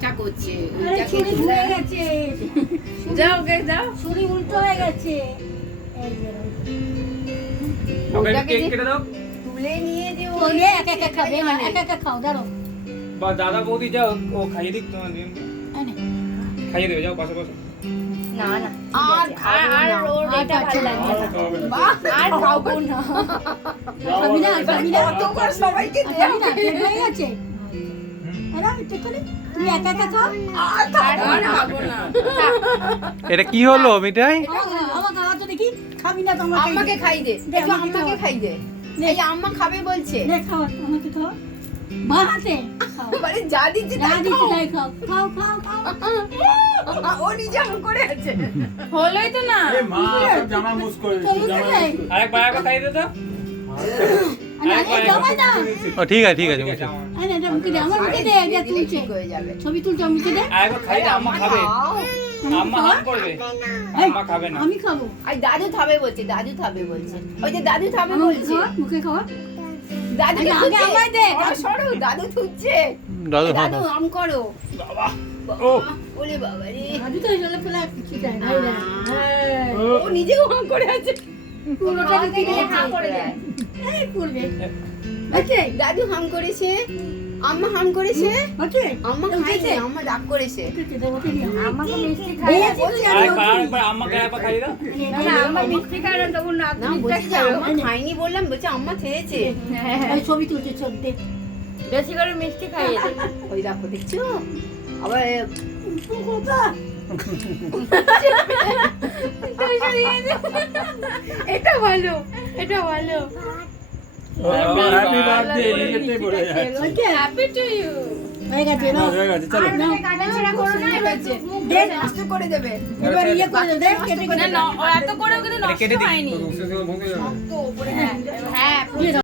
চেষ্টা করছে আরে ছুরি ঘুরে গেছে, যাও ওকে যাও ছুরি উল্টো হয়ে গেছে। এই যে ওকে ওটাকে কেক যে- কেটে দাও। তুলে নিয়ে যে ওই যে একা একা খাবে না, একা একা খাও, দাঁড়াও। বা দাদা বৌদি যাও, ও খাইয়ে দিক তোমার দিন। এই নে। খাইয়ে দেবে, যাও পাশে পাশে। না না আর আর আর ওর এটা ভালো লাগছে না। বাহ আর খাবো না। খাবি না, খাবি না। কতবার সবাইকে আর দেয়া খাবি না, পেট হয়ে গেছে। এরা একটু করে, তুমি একা একা খাও। আর খাবো না এটা কি হলো মিঠাই? আমার খাওয়া তো দেখি, খাবি না তো আমার আম্মাকে খাই দে দে, একটু আমাকে আম্মাকে খাওয়া। খাই দে নে। এই আম্মা খাবে বলছে নে খাও, আমাকে খাও। বাঁ হাতে খাও। মানে যা দিচ্ছে যা তাই দিচ্ছি খাও। তাই খাও। খাও, খাও, খাও। ও নিজে আম করে আছে হলোই তো না। এ মা সব জামা মুছ করে দিচ্ছে, চলুন জামা রে। মুছ করে আরেকবার আরেকবার খাইয়ে দে তো। আরে, এই জামাই না। ও ঠিক আছে ঠিক আছে ঠিক আছে, বুঝছি। আমার- আরে, এটা মুখে দে, আমার মুখে দে, এটা দিলে তুলছে। ঠিক হয়ে যাবে ছবি তুলছে, মুখে দে। আরেকবার খাইয়ে দে, আম্মা খাবে। খাও। আম্মা হাম করবে। এই, আম্মা খাবে না। আমি খাবো। আর দাদু খাবে বলছে দাদু খাবে বলছে ওই যে দাদু খাবে আমার মুখে বলছে খাওয়া, মুখে খাওয়া। দাদু আগে আগে আমায় দে। সরো দাদু থুচ্ছে দাদু হ্যাঁ দাদু আম করো ও ওলে বাবা রে দাদু তো জলে ফেলা কিছু চাই না। এই দেখ। হ্যাঁ। ও নিজেও আম করে আছে পুরোটা ঢুকিয়ে দিয়েছে। হাঁ করে দেয়। এই করবে। আছে? দাদু হাম করেছে আম্মা হাম করেছে আছে? আম্মা খাইছে আম্মা রাগ করেছে উঠেছে, দাও, উঠে নিও। আমাকে মিষ্টি এই খাইয়ে আছে, তুই আরেকবার আরেকবার আম্মাকে একবার খাইয়ে দাও। না না আমার মিষ্টি খাইয়ে তখন না না বলছি যে আম্মা খাইনি বললাম বলছে আম্মা খেয়েছে এই ছবি তুলছে, ছবি দে। বেশি করে মিষ্টি খাইয়ে দে। ওই দেখো দেখছো আবার এটা ভালো এটা ভালো। হ্যাপি বার্থডে লিখতে পড়ে যাচ্ছে। হয়েছে? Happy to you. হয়ে গেছে, না, নাও। হয়ে গেছে, চলো। কাটাছেড়া করো না এবার। দে, নষ্ট করে দেবে এবার ইয়ে করে দে, দে, কেটে না কেটে না ও এত করেও কিন্তু এটা নষ্ট কেটে দিই। হয়নি। তো ভুলে যাবে। হ্যাঁ দিয়ে দাও।